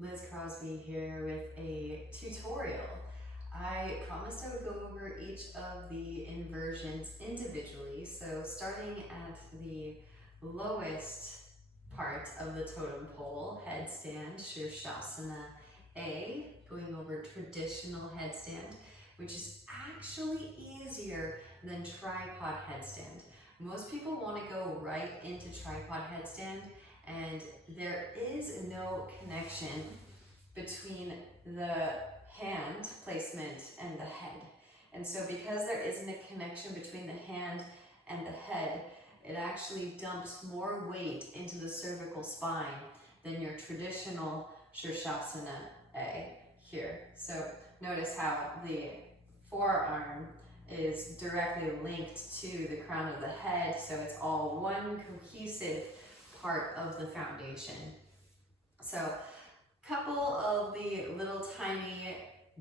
Liz Crosby here with a tutorial. I promised I would go over each of the inversions individually. So starting at the lowest part of the totem pole, headstand, Shirshasana A, going over traditional headstand, which is actually easier than tripod headstand. Most people want to go right into tripod headstand, and there is no connection between the hand placement and the head. And so because there isn't a connection between the hand and the head, it actually dumps more weight into the cervical spine than your traditional Shirshasana A here. So notice how the forearm is directly linked to the crown of the head, so it's all one cohesive part of the foundation. So a couple of the little tiny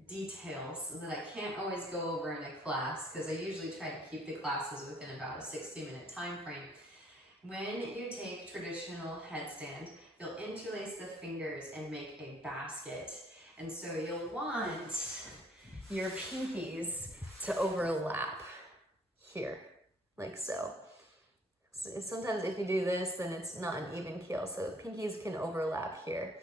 details that I can't always go over in a class, because I usually try to keep the classes within about a 60-minute time frame. When you take traditional headstand, you'll interlace the fingers and make a basket. And so you'll want your pinkies to overlap here, like so. Sometimes if you do this, then it's not an even keel, so pinkies can overlap here.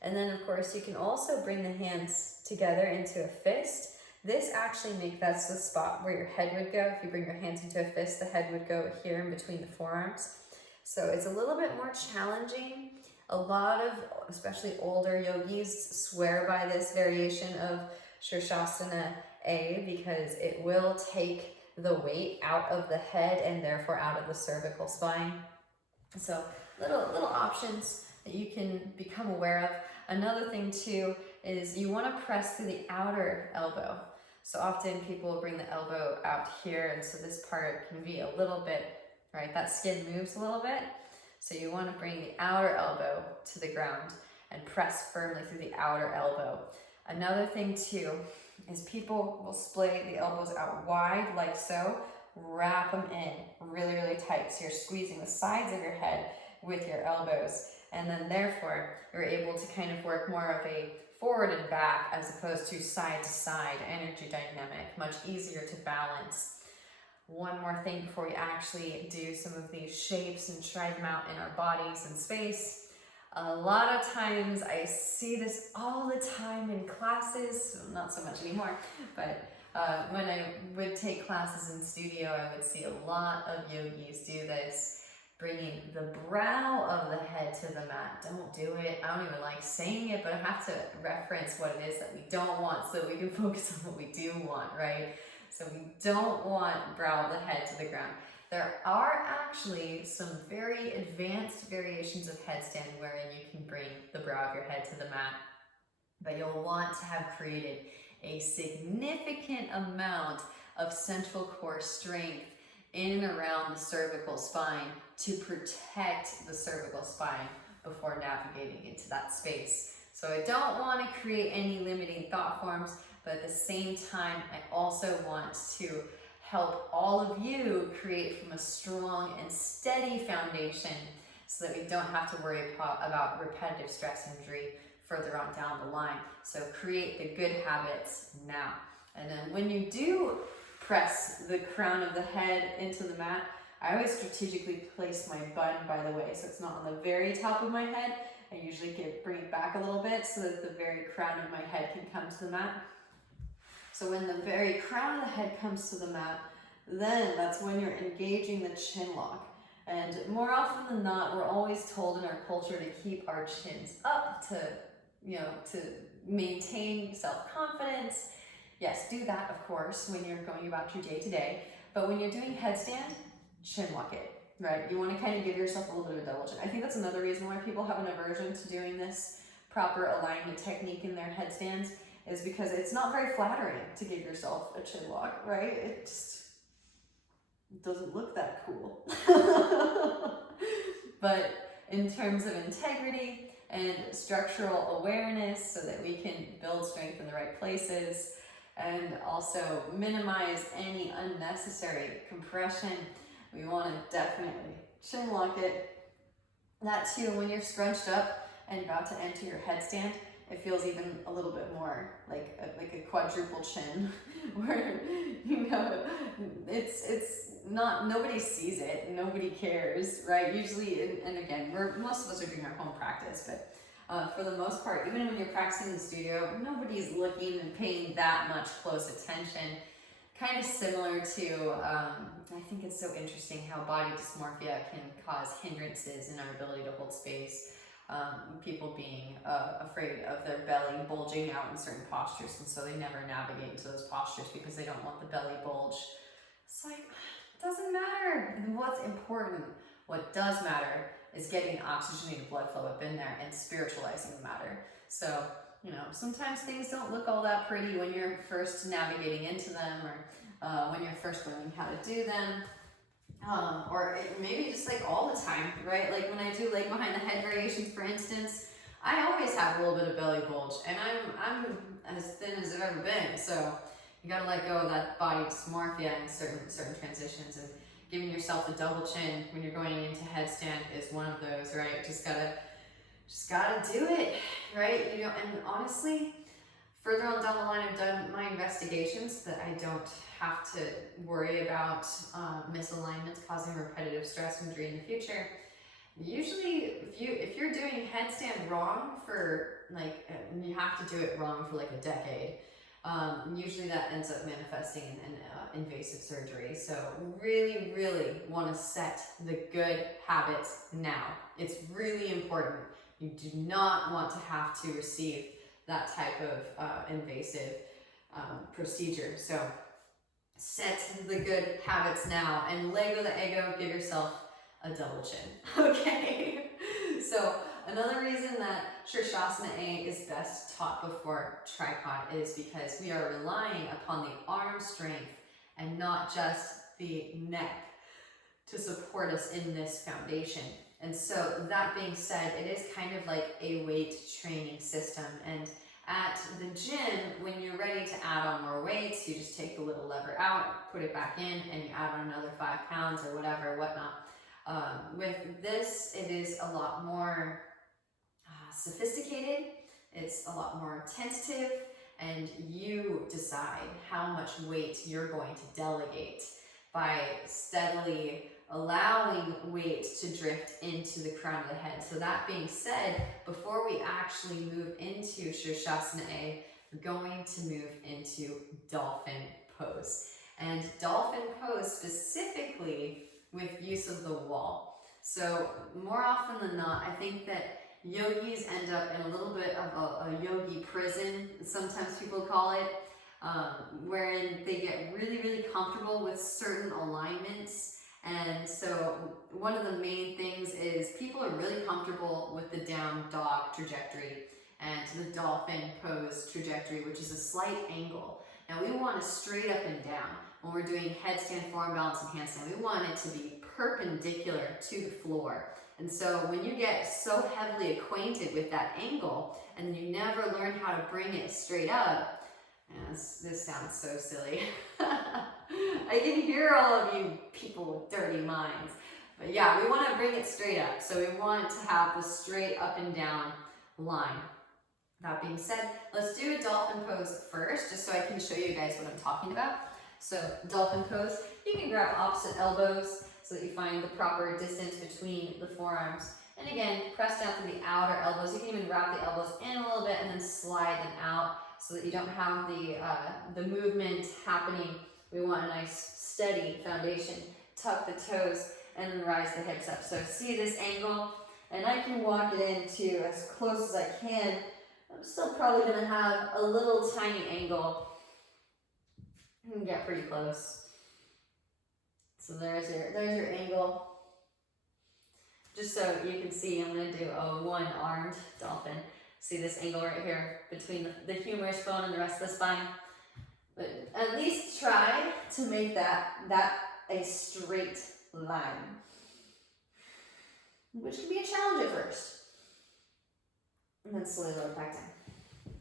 And then of course you can also bring the hands together into a fist. This actually that's the spot where your head would go. If you bring your hands into a fist, the head would go here in between the forearms. So it's a little bit more challenging. A lot of, especially older yogis, swear by this variation of Shirshasana A because it will take the weight out of the head and therefore out of the cervical spine. So little options that you can become aware of. Another thing too is you want to press through the outer elbow. So often people will bring the elbow out here, and so this part can be a little bit, right, that skin moves a little bit. So you want to bring the outer elbow to the ground and press firmly through the outer elbow. Another thing too is people will splay the elbows out wide like so, wrap them in really tight. So you're squeezing the sides of your head with your elbows, and then therefore you're able to kind of work more of a forward and back as opposed to side energy dynamic, much easier to balance. One more thing before we actually do some of these shapes and try them out in our bodies and space. A lot of times I see this all the time in classes, not so much anymore, but when I would take classes in studio, I would see a lot of yogis do this, bringing the brow of the head to the mat. Don't do it. I don't even like saying it, but I have to reference what it is that we don't want so we can focus on what we do want, right? So we don't want brow of the head to the ground. There are actually some very advanced variations of headstand wherein you can bring the brow of your head to the mat, but you'll want to have created a significant amount of central core strength in and around the cervical spine to protect the cervical spine before navigating into that space. So I don't want to create any limiting thought forms, but at the same time, I also want to help all of you create from a strong and steady foundation so that we don't have to worry about repetitive stress injury further on down the line. So create the good habits now. And then when you do press the crown of the head into the mat, I always strategically place my bun, by the way, so it's not on the very top of my head. I usually bring it back a little bit so that the very crown of my head can come to the mat. So when the very crown of the head comes to the mat, then that's when you're engaging the chin lock. And more often than not, we're always told in our culture to keep our chins up to maintain self-confidence. Yes, do that, of course, when you're going about your day-to-day. But when you're doing headstand, chin lock it, right? You want to kind of give yourself a little bit of a double chin. I think that's another reason why people have an aversion to doing this proper alignment technique in their headstands, is because it's not very flattering to give yourself a chin lock, right? It just doesn't look that cool. But in terms of integrity and structural awareness so that we can build strength in the right places and also minimize any unnecessary compression, we want to definitely chin lock it. That too, when you're scrunched up and about to enter your headstand, it feels even a little bit more like a quadruple chin, where, you know, it's not, nobody sees it, nobody cares, right? Usually, and again, most of us are doing our home practice, but for the most part, even when you're practicing in the studio, nobody's looking and paying that much close attention. Kind of similar to, I think it's so interesting how body dysmorphia can cause hindrances in our ability to hold space. People being afraid of their belly bulging out in certain postures, and so they never navigate into those postures because they don't want the belly bulge. It's like, it doesn't matter what's important. What does matter is getting oxygenated blood flow up in there and spiritualizing the matter. So, you know, sometimes things don't look all that pretty when you're first navigating into them, or when you're first learning how to do them. Or maybe just like all the time, right? Like when I do leg behind the head variations, for instance, I always have a little bit of belly bulge, and I'm as thin as I've ever been. So you gotta let go of that body dysmorphia in certain transitions, and giving yourself a double chin when you're going into headstand is one of those, right? Just gotta do it, right? You know, and honestly, further on down the line, I've done my investigations that I don't have to worry about misalignments causing repetitive stress injury in the future. Usually, if you're doing headstand wrong for like, you have to do it wrong for like a decade. Usually that ends up manifesting in invasive surgery. So really, really want to set the good habits now. It's really important. You do not want to have to receive that type of invasive procedure. So set the good habits now and Lego the ego, give yourself a double chin. Okay. So another reason that Shirshasana A is best taught before tripod is because we are relying upon the arm strength and not just the neck to support us in this foundation. And so that being said, it is kind of like a weight training system. And at the gym, when you're ready to add on more weights, you just take the little lever out, put it back in, and you add on another 5 pounds or whatnot. With this, it is a lot more sophisticated, it's a lot more tentative, and you decide how much weight you're going to delegate by steadily allowing weight to drift into the crown of the head. So that being said, before we actually move into Shirshasana A, we're going to move into dolphin pose. And dolphin pose specifically with use of the wall. So more often than not, I think that yogis end up in a little bit of a yogi prison, sometimes people call it, wherein they get really, really comfortable with certain alignments. And so one of the main things is people are really comfortable with the down dog trajectory and the dolphin pose trajectory, which is a slight angle. Now we want to straight up and down. When we're doing headstand, forearm balance, and handstand, we want it to be perpendicular to the floor. And so when you get so heavily acquainted with that angle and you never learn how to bring it straight up, this sounds so silly. I can hear all of you people with dirty minds. But yeah, we want to bring it straight up. So we want to have the straight up and down line. That being said, let's do a dolphin pose first, just so I can show you guys what I'm talking about. So dolphin pose, you can grab opposite elbows so that you find the proper distance between the forearms. And again, press down through the outer elbows. You can even wrap the elbows in a little bit and then slide them out so that you don't have the movement happening. We want a nice steady foundation. Tuck the toes and then rise the hips up. So see this angle? And I can walk it into as close as I can. I'm still probably going to have a little tiny angle. You can get pretty close. So there's your angle. Just so you can see, I'm going to do a one-armed dolphin. See this angle right here between the humerus bone and the rest of the spine. But at least try to make that a straight line, which can be a challenge at first. And then slowly lower back down.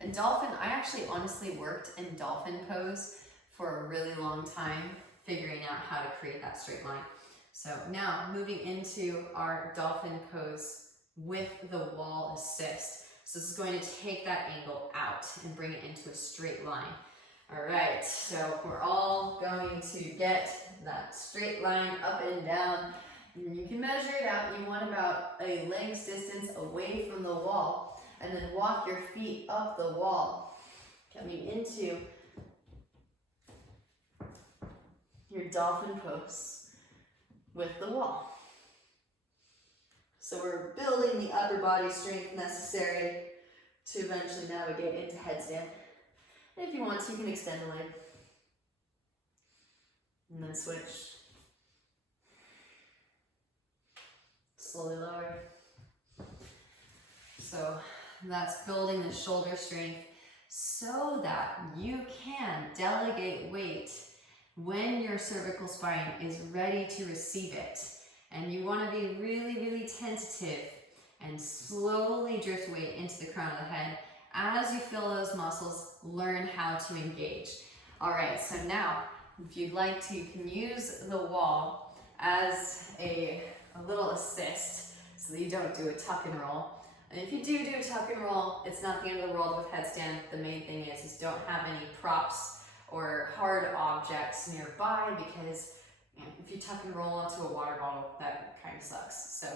And dolphin, I actually honestly worked in dolphin pose for a really long time, figuring out how to create that straight line. So now moving into our dolphin pose with the wall assist. So this is going to take that angle out and bring it into a straight line. All right, so we're all going to get that straight line up and down. You can measure it out. You want about a leg's distance away from the wall, and then walk your feet up the wall, coming into your dolphin pose with the wall. So we're building the upper body strength necessary to eventually navigate into headstand. If you want to, you can extend the leg. And then switch. Slowly lower. So that's building the shoulder strength so that you can delegate weight when your cervical spine is ready to receive it. And you want to be really, really tentative and slowly drift weight into the crown of the head. As you feel those muscles, learn how to engage. All right, so now, if you'd like to, you can use the wall as a little assist so that you don't do a tuck and roll. And if you do a tuck and roll, it's not the end of the world with headstand. The main thing is don't have any props or hard objects nearby, because if you tuck and roll onto a water bottle, that kind of sucks. So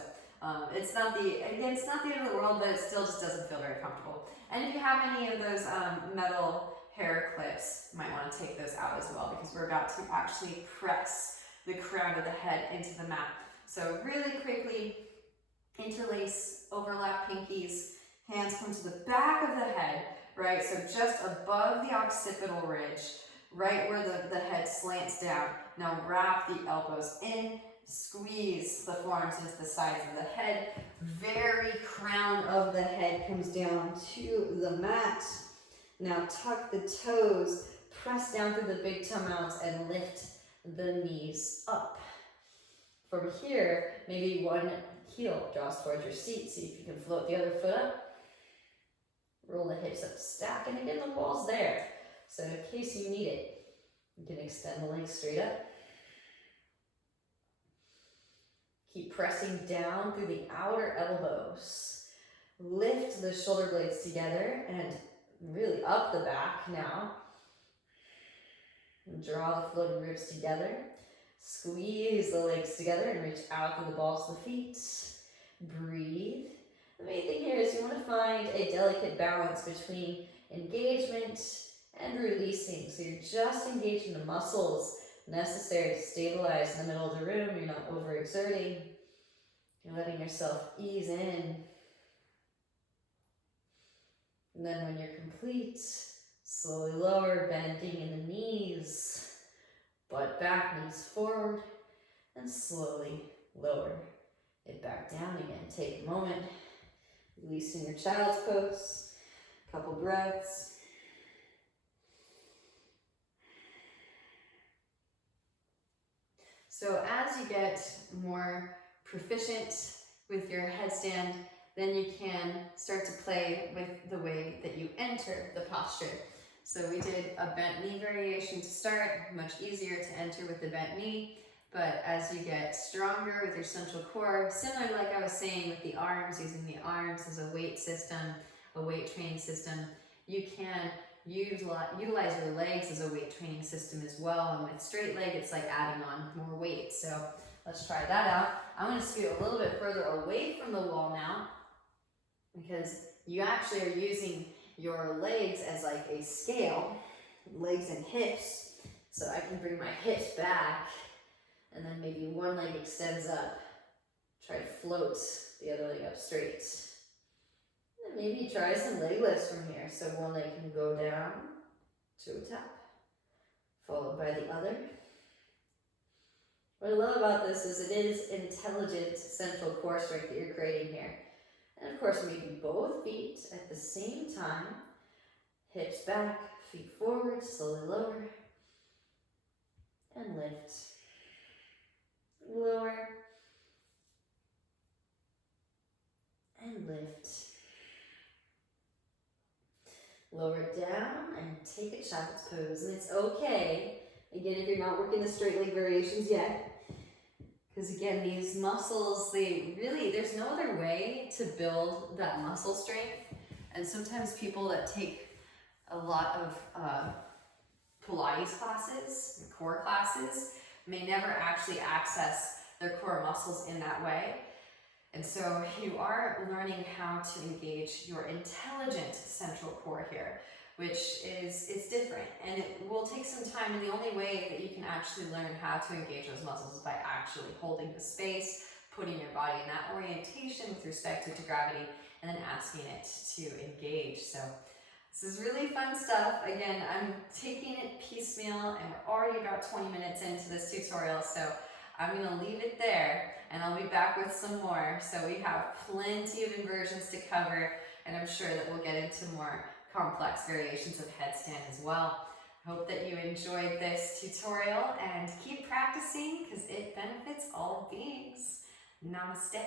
it's not the end of the world, but it still just doesn't feel very comfortable. And if you have any of those metal hair clips, you might want to take those out as well, because we're about to actually press the crown of the head into the mat. So really quickly, interlace, overlap pinkies, hands come to the back of the head, right? So just above the occipital ridge, right where the head slants down. Now wrap the elbows in, squeeze the forearms into the sides of the head. Very crown of the head comes down to the mat. Now tuck the toes, press down through the big toe mounts, and lift the knees up. From here, maybe one heel draws towards your seat. See if you can float the other foot up. Roll the hips up, stack, and again the wall's there. So in case you need it, you can extend the legs straight up. Keep pressing down through the outer elbows. Lift the shoulder blades together and really up the back now. And draw the floating ribs together. Squeeze the legs together and reach out through the balls of the feet. Breathe. The main thing here is you want to find a delicate balance between engagement and releasing. So you're just engaging the muscles necessary to stabilize in the middle of the room. You're not overexerting. You're letting yourself ease in. And then when you're complete, slowly lower, bending in the knees. Butt back, knees forward, and slowly lower it back down again. Take a moment, releasing your child's pose, couple breaths. So as you get more proficient with your headstand, then you can start to play with the way that you enter the posture. So we did a bent knee variation to start, much easier to enter with the bent knee. But as you get stronger with your central core, similar like I was saying with the arms, using the arms as a weight system, a weight training system, you can utilize your legs as a weight training system as well. And with straight leg, it's like adding on more weight. So let's try that out. I'm going to scoot a little bit further away from the wall now, because you actually are using your legs as like a scale, legs and hips. So I can bring my hips back, and then maybe one leg extends up. Try to float the other leg up straight. And maybe try some leg lifts from here. So one leg can go down to a tap, followed by the other. What I love about this is it is intelligent central core strength that you're creating here. And of course, maybe both feet at the same time. Hips back, feet forward, slowly lower. And lift. Lower. And lift. Lower down and take a child's pose. And it's okay, again, if you're not working the straight leg variations yet, because again, these muscles, there's no other way to build that muscle strength And sometimes people that take a lot of Pilates classes, core classes, may never actually access their core muscles in that way. And so you are learning how to engage your intelligent central core here, which it's different, and it will take some time. And the only way that you can actually learn how to engage those muscles is by actually holding the space, putting your body in that orientation with respect to gravity, and then asking it to engage. So this is really fun stuff. Again, I'm taking it piecemeal, and we're already about 20 minutes into this tutorial, so I'm going to leave it there, and I'll be back with some more. So we have plenty of inversions to cover, and I'm sure that we'll get into more complex variations of headstand as well. I hope that you enjoyed this tutorial, and keep practicing because it benefits all beings. Namaste.